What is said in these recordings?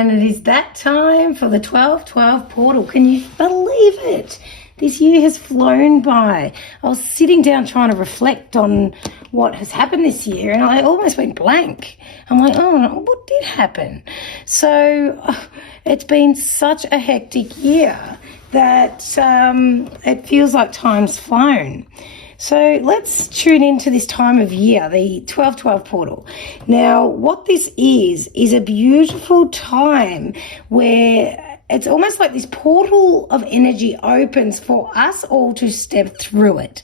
And it is that time for the 12-12 portal. Can you believe it? This year has flown by. I was sitting down trying to reflect on what has happened this year, and I almost went blank. I'm like, oh, what did happen? So it's been such a hectic year that it feels like time's flown. So let's tune into this time of year, the 12-12 portal. Now, what this is a beautiful time where it's almost like this portal of energy opens for us all to step through it.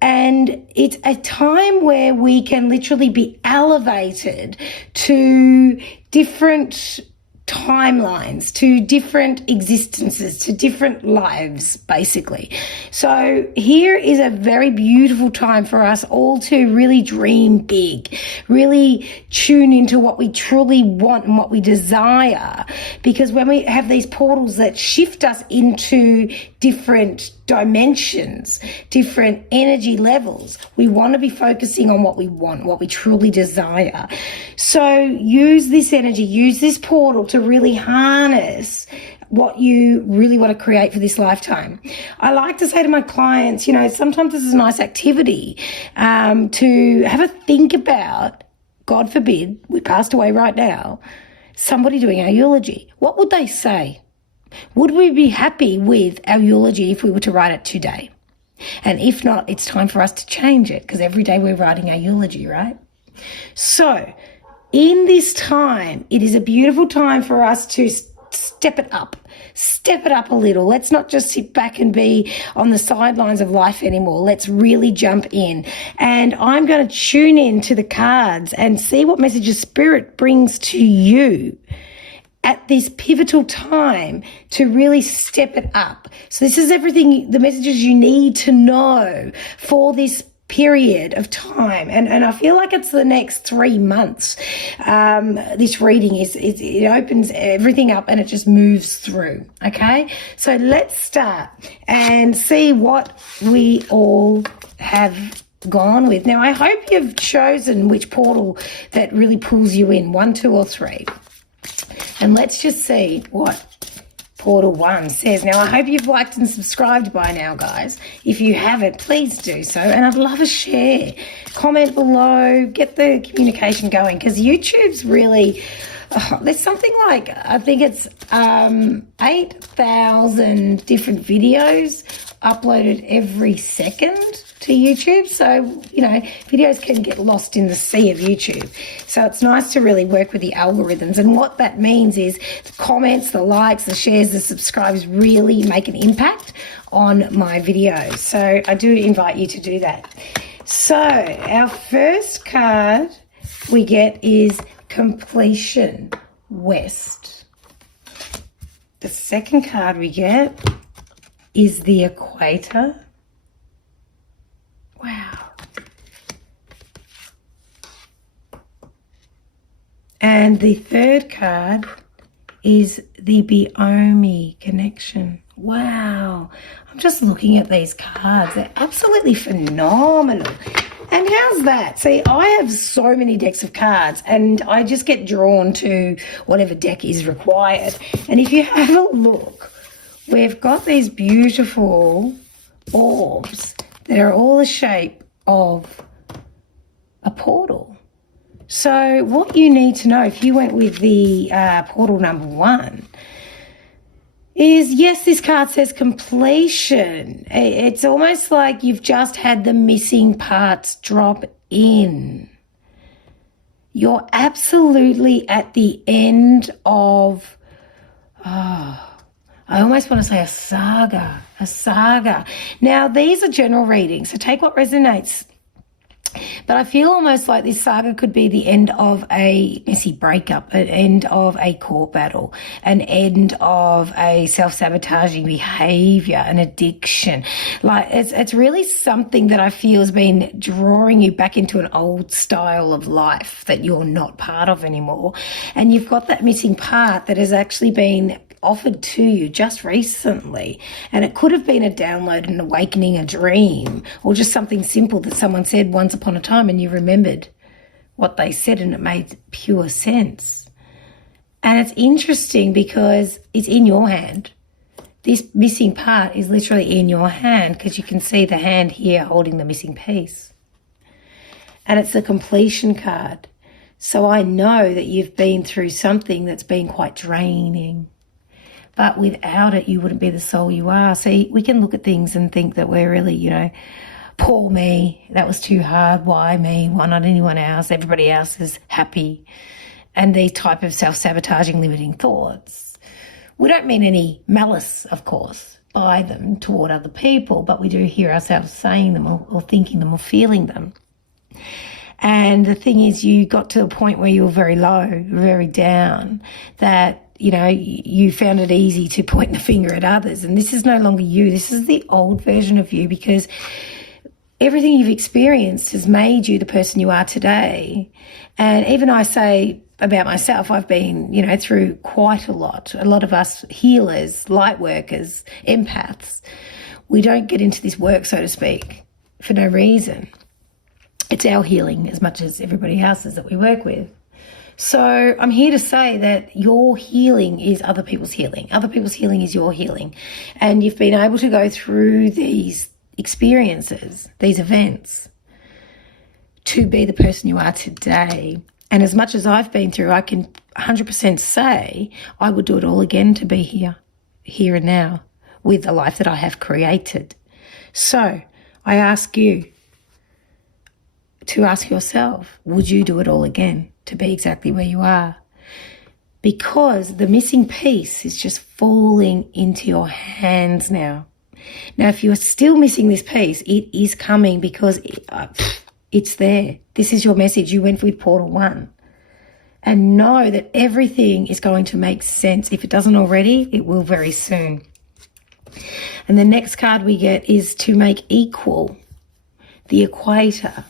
And it's a time where we can literally be elevated to different timelines, to different existences, to different lives, basically. So here is a very beautiful time for us all to really dream big, really tune into what we truly want and what we desire. Because when we have these portals that shift us into different dimensions, different energy levels, we want to be focusing on what we want, what we truly desire. So use this energy, use this portal to really harness what you really want to create for this lifetime. I like to say to my clients, sometimes this is a nice activity to have a think about, God forbid, we passed away right now, somebody doing our eulogy. What would they say? Would we be happy with our eulogy if we were to write it today? And if not, it's time for us to change it, because every day we're writing our eulogy, right? So in this time, it is a beautiful time for us to step it up a little. Let's not just sit back and be on the sidelines of life anymore. Let's really jump in. And I'm going to tune in to the cards and see what messages Spirit brings to you at this pivotal time to really step it up. So this is everything, the messages you need to know for this period of time. And I feel like it's the next 3 months. This reading it opens everything up and it just moves through. Okay. So let's start and see what we all have gone with. Now, I hope you've chosen which portal that really pulls you in, 1, 2, or 3. And let's just see what Portal 1 says. Now, I hope you've liked and subscribed by now, guys. If you haven't, please do so. And I'd love a share. Comment below. Get the communication going, because YouTube's really... there's something like, I think it's 8,000 different videos uploaded every second to YouTube. So, videos can get lost in the sea of YouTube. So it's nice to really work with the algorithms. And what that means is the comments, the likes, the shares, the subscribes really make an impact on my videos. So I do invite you to do that. So our first card we get is Completion, West. The second card we get is the Equator. Wow. And the third card is the Biomi Connection. Wow. I'm just looking at these cards. They're absolutely phenomenal. And how's that? See, I have so many decks of cards and I just get drawn to whatever deck is required. And if you have a look, we've got these beautiful orbs that are all the shape of a portal. So what you need to know, if you went with the portal number 1, is, yes, this card says completion. It's almost like you've just had the missing parts drop in. You're absolutely at the end of, I almost want to say a saga. Now, these are general readings, so take what resonates. But I feel almost like this saga could be the end of a messy breakup, an end of a court battle, an end of a self-sabotaging behaviour, an addiction. Like it's really something that I feel has been drawing you back into an old style of life that you're not part of anymore. And you've got that missing part that has actually been offered to you just recently, and it could have been a download, an awakening, a dream, or just something simple that someone said once upon a time and you remembered what they said and it made pure sense. And it's interesting because it's in your hand. This missing part is literally in your hand because you can see the hand here holding the missing piece. And it's the completion card. So I know that you've been through something that's been quite draining. But without it, you wouldn't be the soul you are. See, we can look at things and think that we're really, poor me, that was too hard, why me, why not anyone else, everybody else is happy. And these type of self-sabotaging limiting thoughts. We don't mean any malice, of course, by them toward other people, but we do hear ourselves saying them or thinking them or feeling them. And the thing is, you got to a point where you were very low, very down, that, you found it easy to point the finger at others. And this is no longer you. This is the old version of you, because everything you've experienced has made you the person you are today. And even I say about myself, I've been, through quite a lot. A lot of us healers, light workers, empaths, we don't get into this work, so to speak, for no reason. It's our healing as much as everybody else's that we work with. So I'm here to say that your healing is other people's healing. Other people's healing is your healing. And you've been able to go through these experiences, these events, to be the person you are today. And as much as I've been through, I can 100% say I would do it all again to be here and now, with the life that I have created. So I ask you to ask yourself, would you do it all again to be exactly where you are? Because the missing piece is just falling into your hands now. Now, if you're still missing this piece, it is coming, because it's there. This is your message. You went with Portal 1. And know that everything is going to make sense. If it doesn't already, it will very soon. And the next card we get is to make equal, the equator.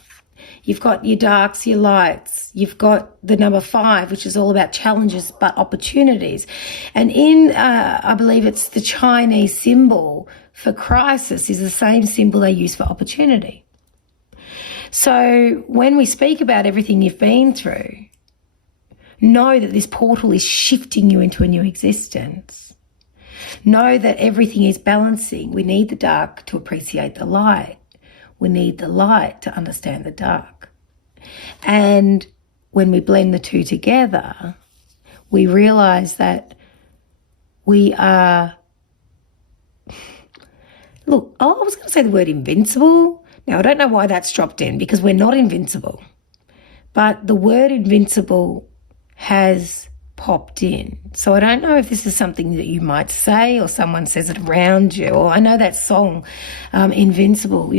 You've got your darks, your lights. You've got the number 5, which is all about challenges but opportunities. And I believe it's the Chinese symbol for crisis is the same symbol they use for opportunity. So when we speak about everything you've been through, know that this portal is shifting you into a new existence. Know that everything is balancing. We need the dark to appreciate the light. We need the light to understand the dark. And when we blend the two together, we realize that we are, look, I was going to say the word invincible. Now, I don't know why that's dropped in, because we're not invincible. But the word invincible has popped in. So I don't know if this is something that you might say or someone says it around you. Or I know that song, Invincible,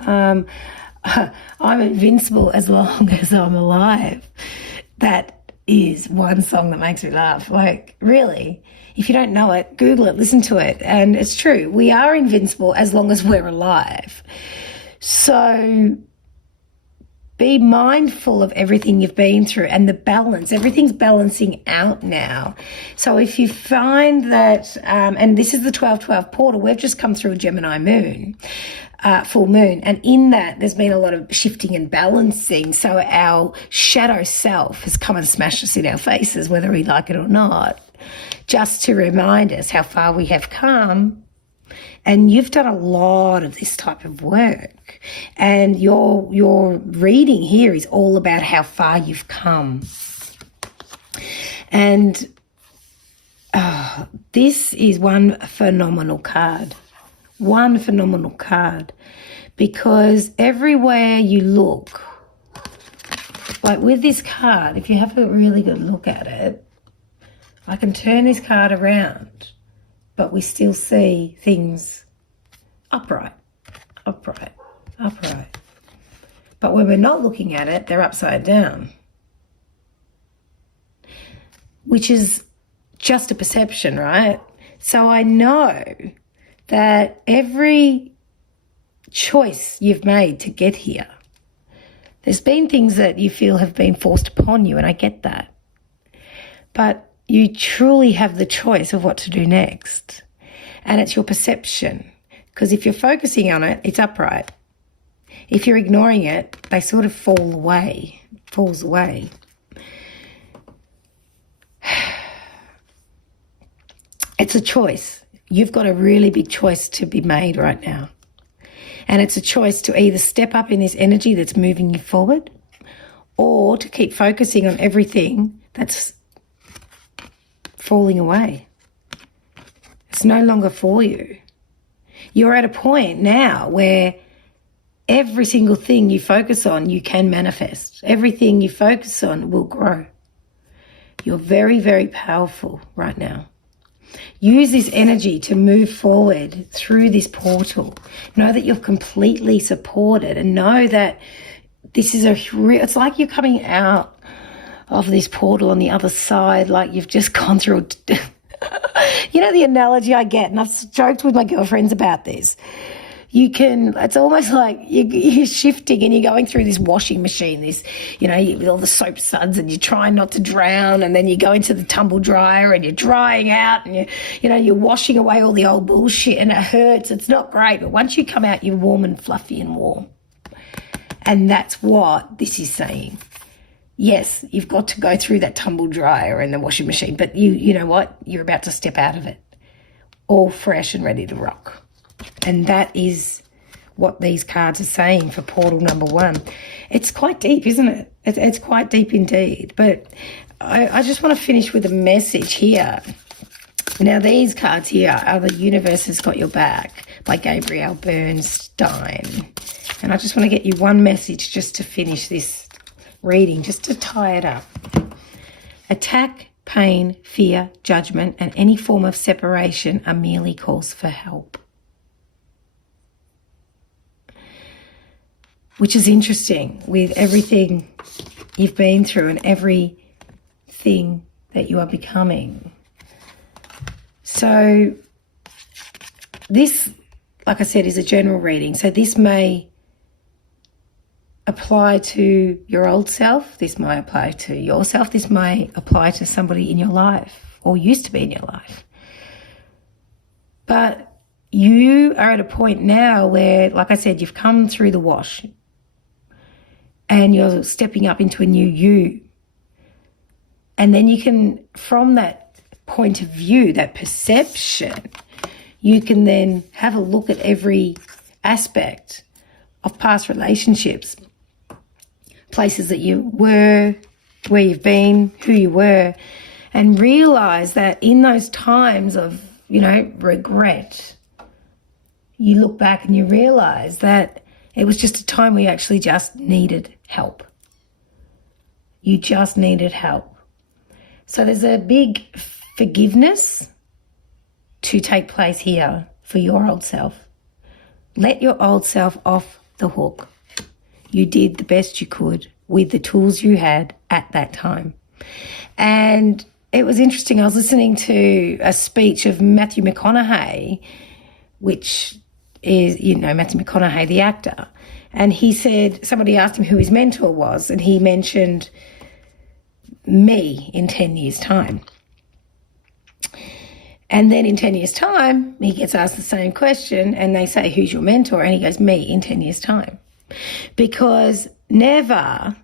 I'm invincible as long as I'm alive. That is one song that makes me laugh. Like, really, if you don't know it, Google it, listen to it. And it's true. We are invincible as long as we're alive. So be mindful of everything you've been through and the balance. Everything's balancing out now. So if you find that, and this is the 12/12 portal, we've just come through a Gemini moon, full moon. And in that, there's been a lot of shifting and balancing. So our shadow self has come and smashed us in our faces, whether we like it or not, just to remind us how far we have come. And you've done a lot of this type of work. And your reading here is all about how far you've come. And this is one phenomenal card. One phenomenal card. Because everywhere you look, like with this card, if you have a really good look at it, I can turn this card around, but we still see things upright, upright, upright. But when we're not looking at it, they're upside down, which is just a perception, right? So I know that every choice you've made to get here, there's been things that you feel have been forced upon you, and I get that. But you truly have the choice of what to do next. And it's your perception. Because if you're focusing on it, it's upright. If you're ignoring it, they sort of falls away. It's a choice. You've got a really big choice to be made right now. And it's a choice to either step up in this energy that's moving you forward, or to keep focusing on everything that's falling away. It's no longer for you. You're at a point now where every single thing you focus on, you can manifest. Everything you focus on will grow. You're very, very powerful right now. Use this energy to move forward through this portal. Know that you're completely supported, and know that this is it's like you're coming out of this portal on the other side, like you've just gone through. You know the analogy I get, and I've joked with my girlfriends about this. It's almost like you're shifting and you're going through this washing machine, with all the soap suds, and you're trying not to drown, and then you go into the tumble dryer and you're drying out, and you're washing away all the old bullshit, and it hurts. It's not great, but once you come out, you're warm and fluffy and warm. And that's what this is saying. Yes, you've got to go through that tumble dryer and the washing machine, but you know what? You're about to step out of it, all fresh and ready to rock. And that is what these cards are saying for portal number 1. It's quite deep, isn't it? It's quite deep indeed. But I just want to finish with a message here. Now, these cards here are The Universe Has Got Your Back by Gabrielle Bernstein. And I just want to get you one message just to finish this reading, just to tie it up. Attack, pain, fear, judgment, and any form of separation are merely calls for help. Which is interesting with everything you've been through and everything that you are becoming. So this, like I said, is a general reading. So this may apply to your old self. This may apply to yourself. This may apply to somebody in your life or used to be in your life. But you are at a point now where, like I said, you've come through the wash and you're stepping up into a new you. And then you can, from that point of view, that perception, you can then have a look at every aspect of past relationships, places that you were, where you've been, who you were, and realize that in those times of, regret, you look back and you realize that it was just a time where you actually just needed help. You just needed help. So there's a big forgiveness to take place here for your old self. Let your old self off the hook. You did the best you could with the tools you had at that time. And it was interesting. I was listening to a speech of Matthew McConaughey, which is, Matthew McConaughey, the actor. And he said, somebody asked him who his mentor was, and he mentioned me in 10 years' time. And then in 10 years' time, he gets asked the same question, and they say, who's your mentor? And he goes, me in 10 years' time. Because never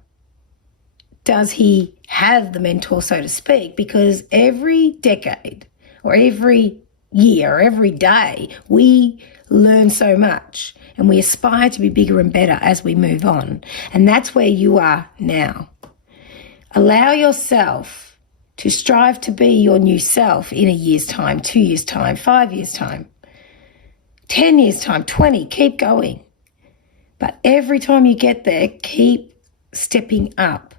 does he have the mentor, so to speak, because every decade or every year or every day, we learn so much and we aspire to be bigger and better as we move on. And that's where you are now. Allow yourself to strive to be your new self in a year's time, 2 years' time, 5 years' time, 10 years' time, 20, keep going. But every time you get there, keep stepping up.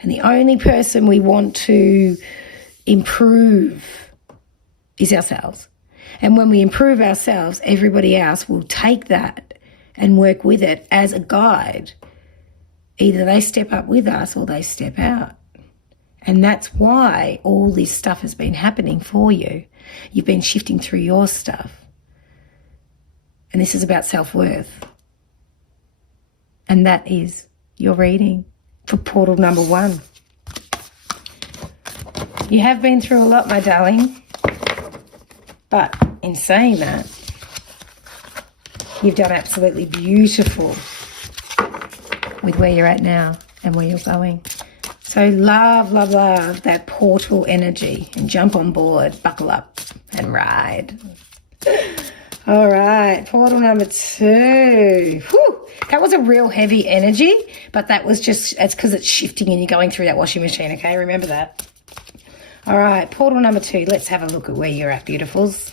And the only person we want to improve is ourselves. And when we improve ourselves, everybody else will take that and work with it as a guide. Either they step up with us or they step out. And that's why all this stuff has been happening for you. You've been shifting through your stuff. And this is about self-worth. And that is your reading for portal number 1. You have been through a lot, my darling. But in saying that, you've done absolutely beautiful with where you're at now and where you're going. So love, love, love that portal energy and jump on board, buckle up and ride. All right, portal number 2. Whew, that was a real heavy energy, but that was just, it's because it's shifting and you're going through that washing machine, okay? Remember that. All right, portal number 2. Let's have a look at where you're at, beautifuls.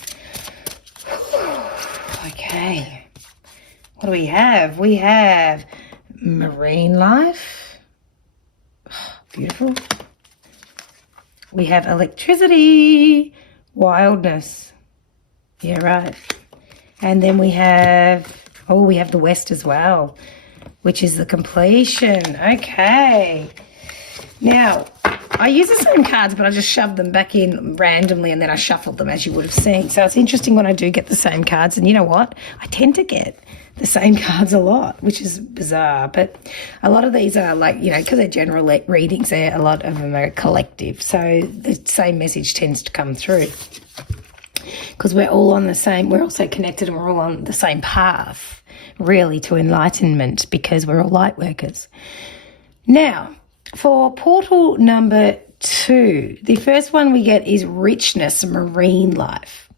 Okay. What do we have? We have marine life. Beautiful. We have electricity, wildness. Yeah, right. And then we have the West as well, which is the completion. Okay. Now, I use the same cards, but I just shoved them back in randomly and then I shuffled them, as you would have seen. So it's interesting when I do get the same cards. And you know what? I tend to get the same cards a lot, which is bizarre. But a lot of these are like, you know, because they're general readings, a lot of them are collective. So the same message tends to come through. Because we're all on the same, we're also connected and we're all on the same path, really, to enlightenment, because we're all light workers. Now, for portal number 2, the first one we get is richness, marine life.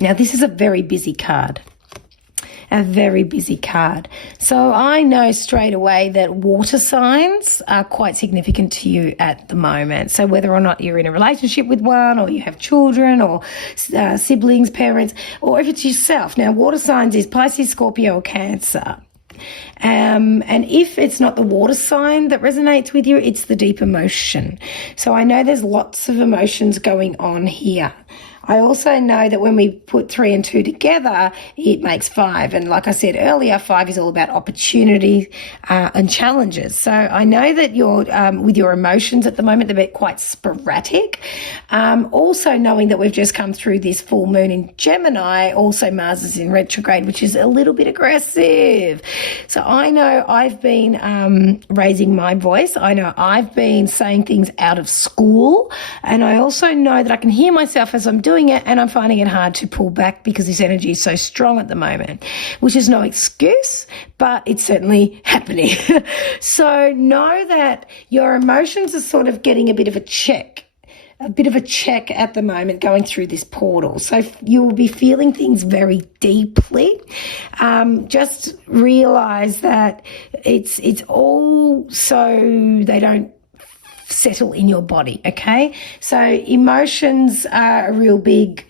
Now, this is a very busy card. A very busy card. So I know straight away that water signs are quite significant to you at the moment. So whether or not you're in a relationship with one, or you have children, or siblings, parents, or if it's yourself. Now, water signs is Pisces, Scorpio, or Cancer. And if it's not the water sign that resonates with you, it's the deep emotion. So I know there's lots of emotions going on here. I also know that when we put 3 and 2 together, it makes 5. And like I said earlier, 5 is all about opportunity and challenges. So I know that you're, with your emotions at the moment, they're quite sporadic. Also knowing that we've just come through this full moon in Gemini, also Mars is in retrograde, which is a little bit aggressive. So I know I've been raising my voice. I know I've been saying things out of school. And I also know that I can hear myself as I'm doing it, and I'm finding it hard to pull back because this energy is so strong at the moment, which is no excuse, but it's certainly happening. So know that your emotions are sort of getting a bit of a check at the moment going through this portal. So you will be feeling things very deeply. Just realize that it's all so they don't settle in your body, okay? So emotions are a real big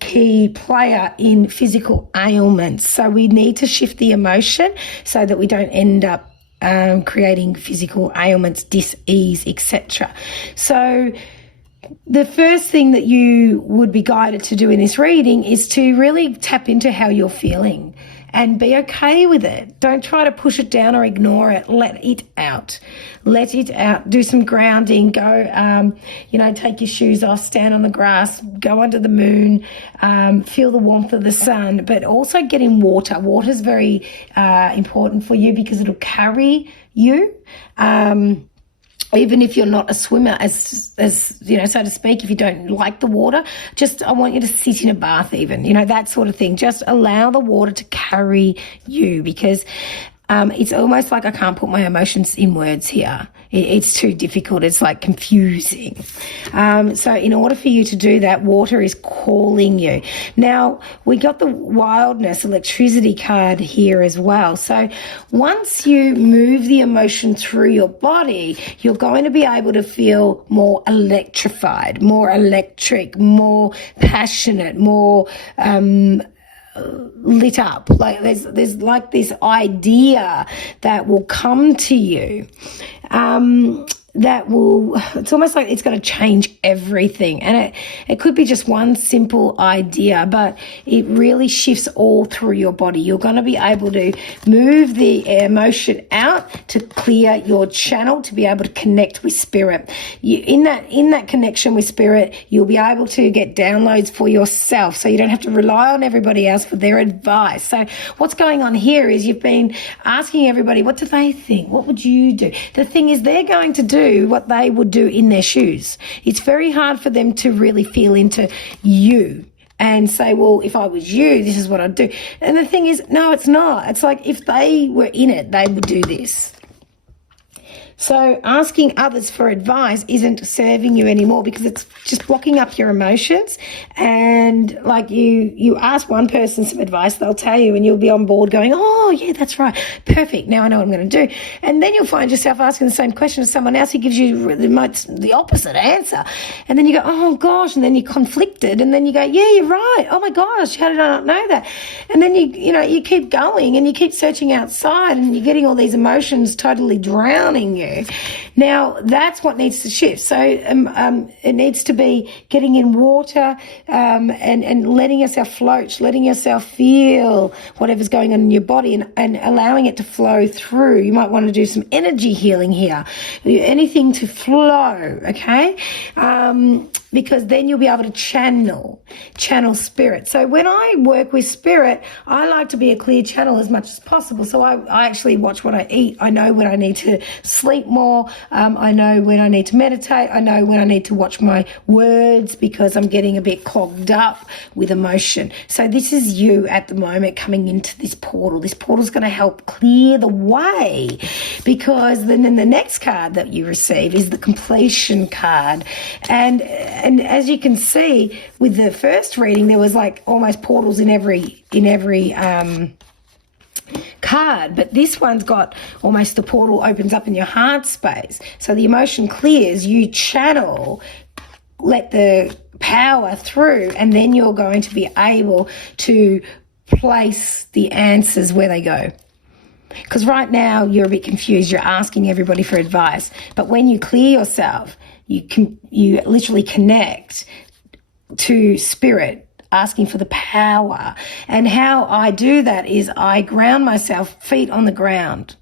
key player in physical ailments. So we need to shift the emotion so that we don't end up creating physical ailments, dis-ease, etc. So the first thing that you would be guided to do in this reading is to really tap into how you're feeling and be okay with it. Don't try to push it down or ignore it. Let it out. Let it out. Do some grounding. Go, take your shoes off, stand on the grass, go under the moon, feel the warmth of the sun, but also get in water. Water is very important for you because it'll carry you. Even if you're not a swimmer, as you know, so to speak, if you don't like the water, I want you to sit in a bath even, that sort of thing. Just allow the water to carry you because it's almost like I can't put my emotions in words here. It's too difficult. It's like confusing. So in order for you to do that, water is calling you. Now, we got the wildness, electricity card here as well. So once you move the emotion through your body, you're going to be able to feel more electrified, more electric, more passionate, more lit up. Like there's like this idea that will come to you it's almost like it's going to change everything. And it could be just one simple idea, but it really shifts all through your body. You're going to be able to move the emotion out to clear your channel, to be able to connect with spirit. In that connection with spirit, you'll be able to get downloads for yourself, so you don't have to rely on everybody else for their advice. So what's going on here is you've been asking everybody, what do they think? What would you do? The thing is, they're going to do what they would do in their shoes. It's very hard for them to really feel into you and say, well, if I was you, this is what I'd do. And the thing is, no, it's not. It's like if they were in it, they would do this. So asking others for advice isn't serving you anymore because it's just blocking up your emotions. And like you ask one person some advice, they'll tell you and you'll be on board going, oh, yeah, that's right. Perfect. Now I know what I'm going to do. And then you'll find yourself asking the same question to someone else who gives you the opposite answer. And then you go, oh, gosh. And then you're conflicted. And then you go, yeah, you're right. Oh, my gosh. How did I not know that? And then you keep going and you keep searching outside and you're getting all these emotions totally drowning you. Now, that's what needs to shift. So it needs to be getting in water and letting yourself float, letting yourself feel whatever's going on in your body and allowing it to flow through. You might want to do some energy healing here, anything to flow, okay? Because then you'll be able to channel spirit. So when I work with spirit, I like to be a clear channel as much as possible. So I actually watch what I eat. I know when I need to sleep more. I know when I need to meditate. I know when I need to watch my words because I'm getting a bit clogged up with emotion. So this is you at the moment coming into this portal. This portal is going to help clear the way, because then the next card that you receive is the completion card. And as you can see with the first reading, there was like almost portals in every card, but this one's got almost the portal opens up in your heart space. So the emotion clears, you channel, let the power through, and then you're going to be able to place the answers where they go. Because right now you're a bit confused, you're asking everybody for advice, but when you clear yourself, you literally connect to spirit, asking for the power. And how I do that is I ground myself, feet on the ground,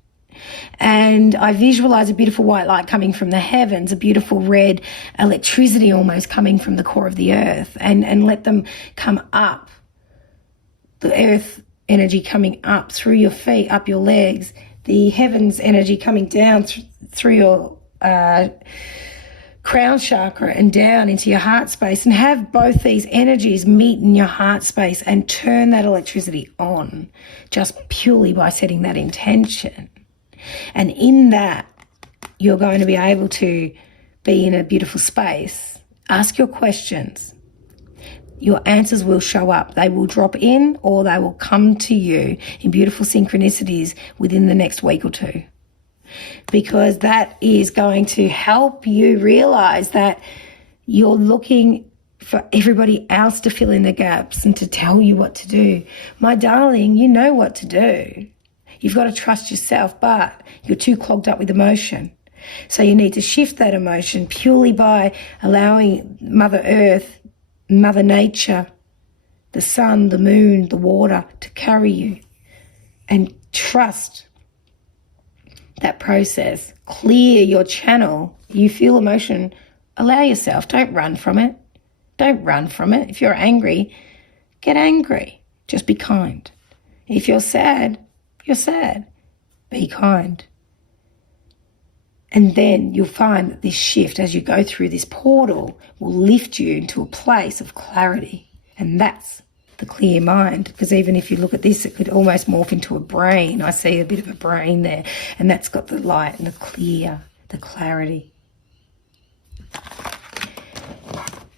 and I visualize a beautiful white light coming from the heavens, a beautiful red electricity almost coming from the core of the earth, and let them come up, the earth energy coming up through your feet, up your legs, the heavens energy coming down through your crown chakra and down into your heart space, and have both these energies meet in your heart space and turn that electricity on just purely by setting that intention. And in that, you're going to be able to be in a beautiful space, ask your questions. Your answers will show up. They will drop in or they will come to you in beautiful synchronicities within the next week or two. Because that is going to help you realize that you're looking for everybody else to fill in the gaps and to tell you what to do. My darling, you know what to do. You've got to trust yourself, but you're too clogged up with emotion. So you need to shift that emotion purely by allowing Mother Earth, Mother Nature, the sun, the moon, the water to carry you, and trust that process. Clear your channel. You feel emotion, allow yourself. Don't run from it. Don't run from it. If you're angry, get angry. Just be kind. If you're sad, you're sad. Be kind. And then you'll find that this shift as you go through this portal will lift you into a place of clarity. And that's the clear mind, because even if you look at this, it could almost morph into a brain. I see a bit of a brain there, and that's got the light and the clear, the clarity.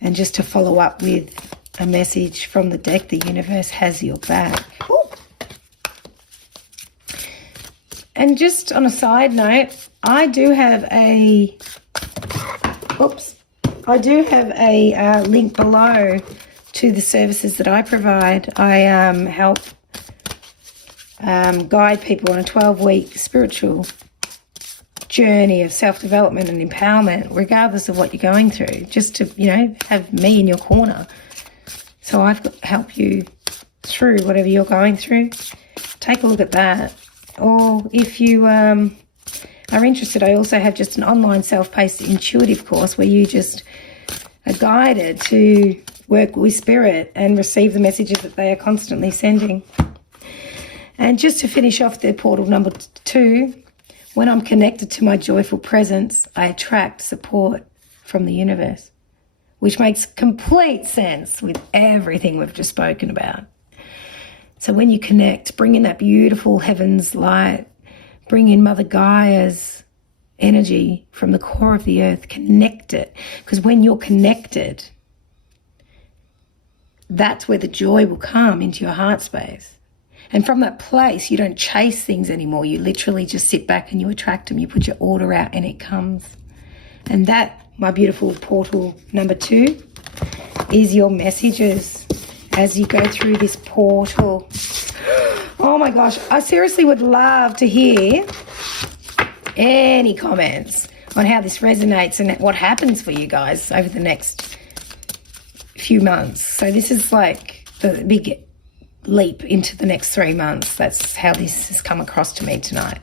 And just to follow up with a message from the deck, the universe has your back. Ooh. And just on a side note, I do have a link below to the services that I provide. I help guide people on a 12-week spiritual journey of self-development and empowerment, regardless of what you're going through, just to, have me in your corner. So I've got to help you through whatever you're going through. Take a look at that. Or if you are interested, I also have just an online self-paced intuitive course where you just are guided to work with spirit and receive the messages that they are constantly sending. And just to finish off the portal number 2, when I'm connected to my joyful presence, I attract support from the universe, which makes complete sense with everything we've just spoken about. So when you connect, bring in that beautiful heavens light, bring in Mother Gaia's energy from the core of the earth. Connect it. Because when you're connected, that's where the joy will come into your heart space. And from that place, you don't chase things anymore. You literally just sit back and you attract them. You put your order out and it comes. And that, my beautiful portal number 2, is your messages as you go through this portal. Oh my gosh, I seriously would love to hear any comments on how this resonates and what happens for you guys over the next few months. So this is like the big leap into the next 3 months. That's how this has come across to me tonight.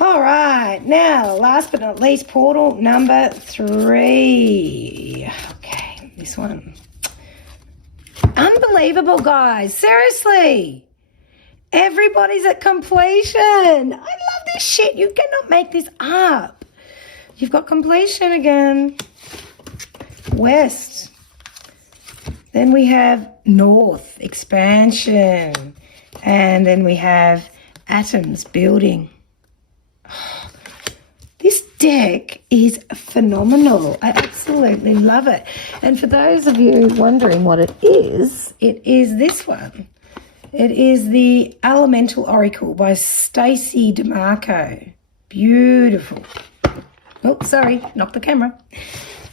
All right, now last but not least, portal number 3. Okay, this one. Unbelievable, guys. Seriously. Everybody's at completion. I love this shit. You cannot make this up. You've got completion again. West. Then we have north, expansion. And then we have atoms, building. This deck is phenomenal. I absolutely love it. And for those of you wondering what it is this one. It is the Elemental Oracle by Stacey DeMarco. Beautiful. Oh, sorry, knocked the camera.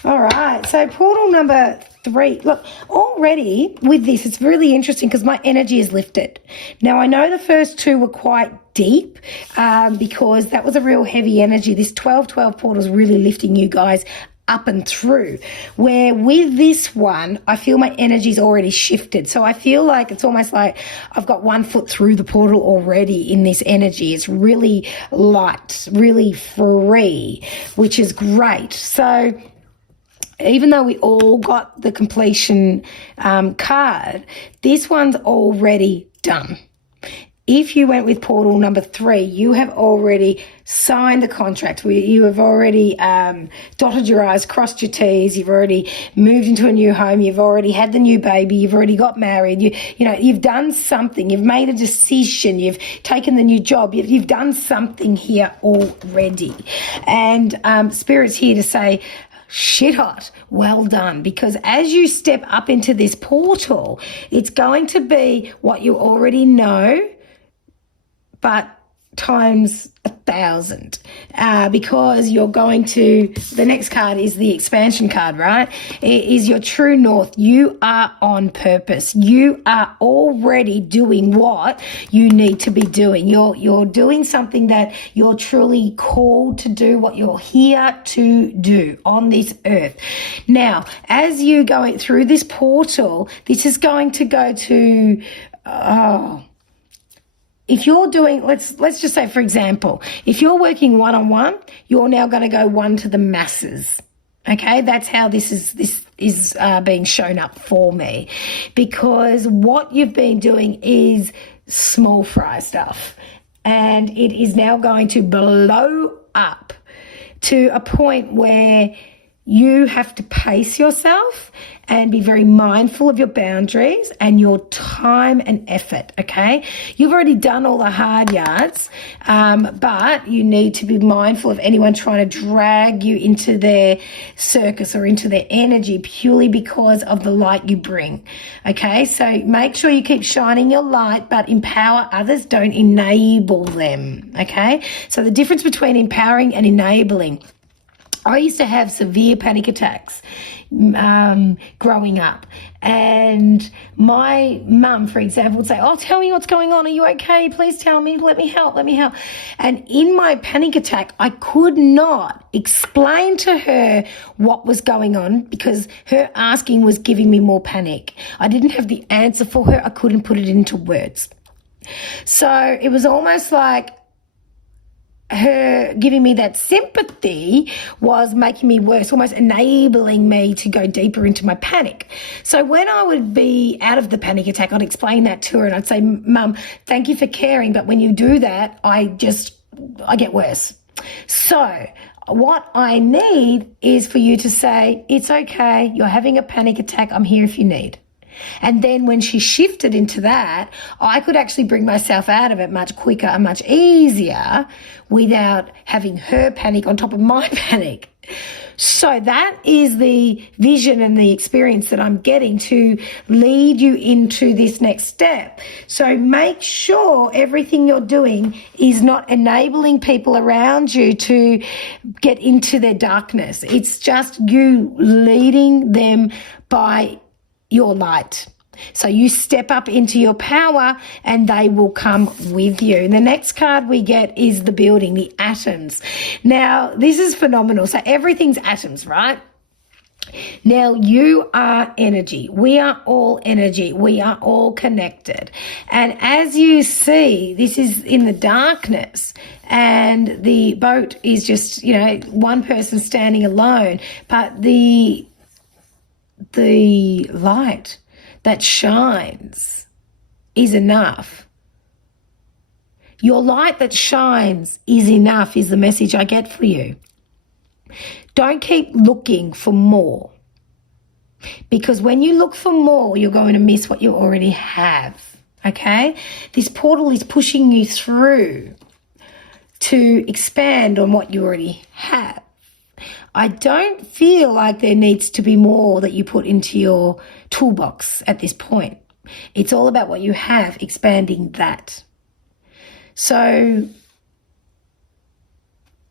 All right, so portal number 3. Look, already with this, it's really interesting because my energy is lifted. Now, I know the first 2 were quite deep because that was a real heavy energy. This 12-12 portal is really lifting you guys up and through, where with this one, I feel my energy's already shifted. So I feel like it's almost like I've got 1 foot through the portal already in this energy. It's really light, really free, which is great. So even though we all got the completion card, this one's already done. If you went with portal number 3, you have already signed the contract. You have already dotted your I's, crossed your T's. You've already moved into a new home. You've already had the new baby. You've already got married. You've done something. You've made a decision. You've taken the new job. You've done something here already. And Spirit's here to say, shit hot, well done, because as you step up into this portal, it's going to be what you already know, but times 1,000, because you're going to, the next card is the expansion card, right? It is your true north. You are on purpose. You are already doing what you need to be doing. You're doing something that you're truly called to do, what you're here to do on this earth. Now, as you go through this portal, this is going to go to, if you're doing, let's just say, for example, if you're working one-on-one, you're now going to go one to the masses. Okay, that's how this is being shown up for me, because what you've been doing is small fry stuff, and it is now going to blow up to a point where you have to pace yourself and be very mindful of your boundaries and your time and effort, okay? You've already done all the hard yards, but you need to be mindful of anyone trying to drag you into their circus or into their energy purely because of the light you bring, okay? So make sure you keep shining your light, but empower others, don't enable them, okay? So the difference between empowering and enabling. I used to have severe panic attacks growing up, and my mum, for example, would say, oh, tell me what's going on. Are you okay? Please tell me. Let me help. And in my panic attack, I could not explain to her what was going on because her asking was giving me more panic. I didn't have the answer for her. I couldn't put it into words. So it was almost like her giving me that sympathy was making me worse, almost enabling me to go deeper into my panic. So when I would be out of the panic attack, I'd explain that to her and I'd say, Mum, thank you for caring, but when you do that, I get worse. So what I need is for you to say, it's okay, you're having a panic attack, I'm here if you need. And then when she shifted into that, I could actually bring myself out of it much quicker and much easier without having her panic on top of my panic. So that is the vision and the experience that I'm getting to lead you into this next step. So make sure everything you're doing is not enabling people around you to get into their darkness. It's just you leading them by your light. So you step up into your power and they will come with you. And the next card we get is the building, the atoms. Now, this is phenomenal. So everything's atoms, right? Now, you are energy. We are all energy. We are all connected. And as you see, this is in the darkness and the boat is just, one person standing alone. But the light that shines is enough. Your light that shines is enough is the message I get for you. Don't keep looking for more, because when you look for more, you're going to miss what you already have, okay? This portal is pushing you through to expand on what you already have. I don't feel like there needs to be more that you put into your toolbox at this point. It's all about what you have, expanding that. So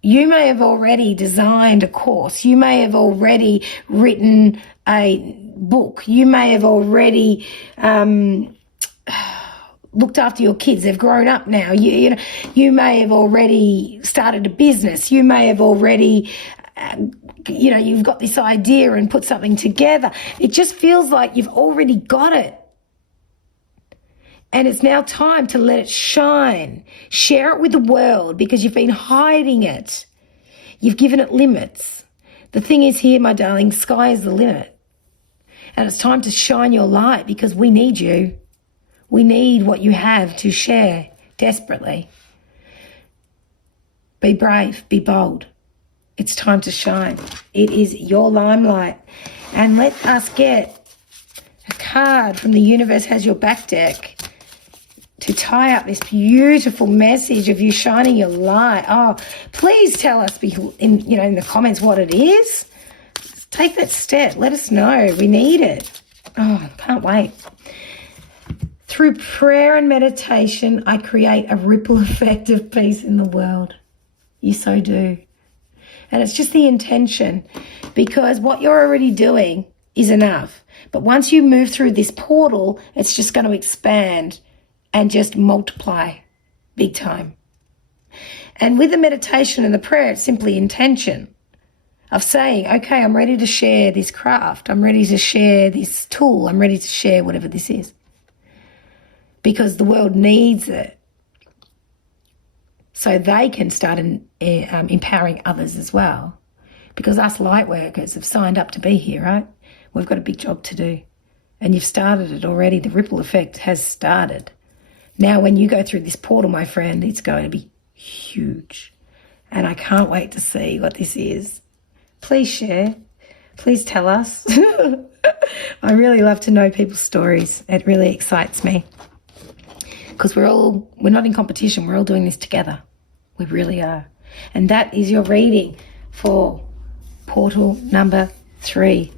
you may have already designed a course. You may have already written a book. You may have already looked after your kids. They've grown up now. You may have already started a business. You may have already you've got this idea and put something together. It just feels like you've already got it. And it's now time to let it shine. Share it with the world because you've been hiding it. You've given it limits. The thing is here, my darling, sky is the limit. And it's time to shine your light because we need you. We need what you have to share desperately. Be brave, be bold. It's time to shine. It is your limelight. And let us get a card from the Universe Has Your Back deck to tie up this beautiful message of you shining your light. Oh, please tell us in the comments what it is. Take that step. Let us know. We need it. Oh, can't wait. Through prayer and meditation, I create a ripple effect of peace in the world. You so do. And it's just the intention, because what you're already doing is enough. But once you move through this portal, it's just going to expand and just multiply big time. And with the meditation and the prayer, it's simply intention of saying, okay, I'm ready to share this craft. I'm ready to share this tool. I'm ready to share whatever this is. Because the world needs it. So they can start empowering others as well. Because us light workers have signed up to be here, right? We've got a big job to do. And you've started it already. The ripple effect has started. Now when you go through this portal, my friend, it's going to be huge. And I can't wait to see what this is. Please share. Please tell us. I really love to know people's stories. It really excites me. Because we're not in competition. We're all doing this together. We really are. And that is your reading for portal number 3.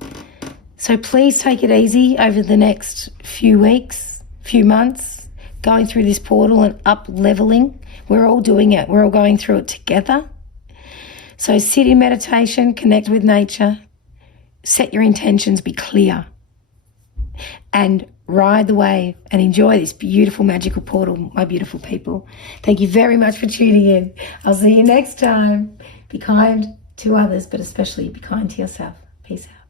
So please take it easy over the next few weeks, few months, going through this portal and up-leveling. We're all doing it. We're all going through it together. So sit in meditation, connect with nature, set your intentions, be clear, and ride the wave and enjoy this beautiful, magical portal, my beautiful people. Thank you very much for tuning in. I'll see you next time. Be kind to others, but especially be kind to yourself. Peace out.